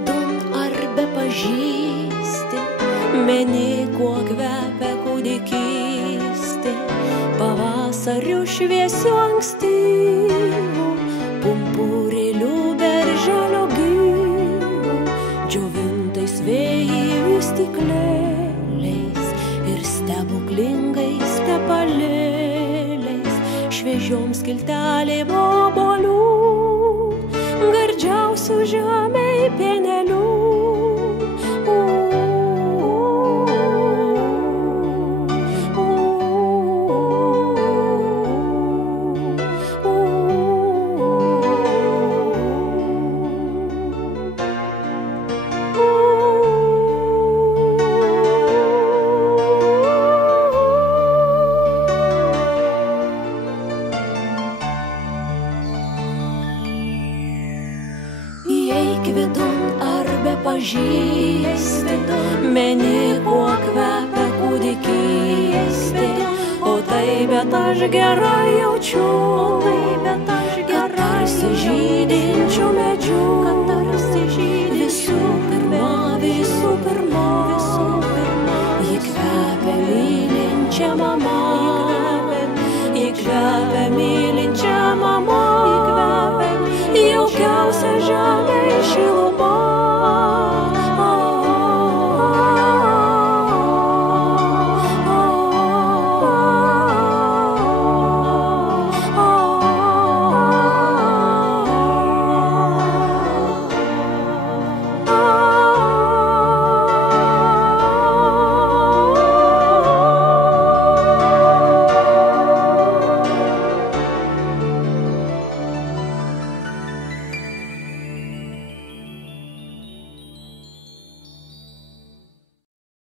vidun ar be pažįsti, meni kuo kvepia kūdikystė, pavasariu šviesiu ankstyvu, pumpurėliu berželio gyvu, džiovintais vėjų stikleliais ir stebuklingais tepalėliais, šviežiom skiltelėm obuolių, gardžiausių žemei pienelių. Įeik vidun ar be pažįsti, meni kuo kvepia kūdikystė, o tai bet aš gerai jaučiu, kad tarsi žydinčių medžių, visų pirma, ji kvepia mylinčia mama, ji kvepia mylinčia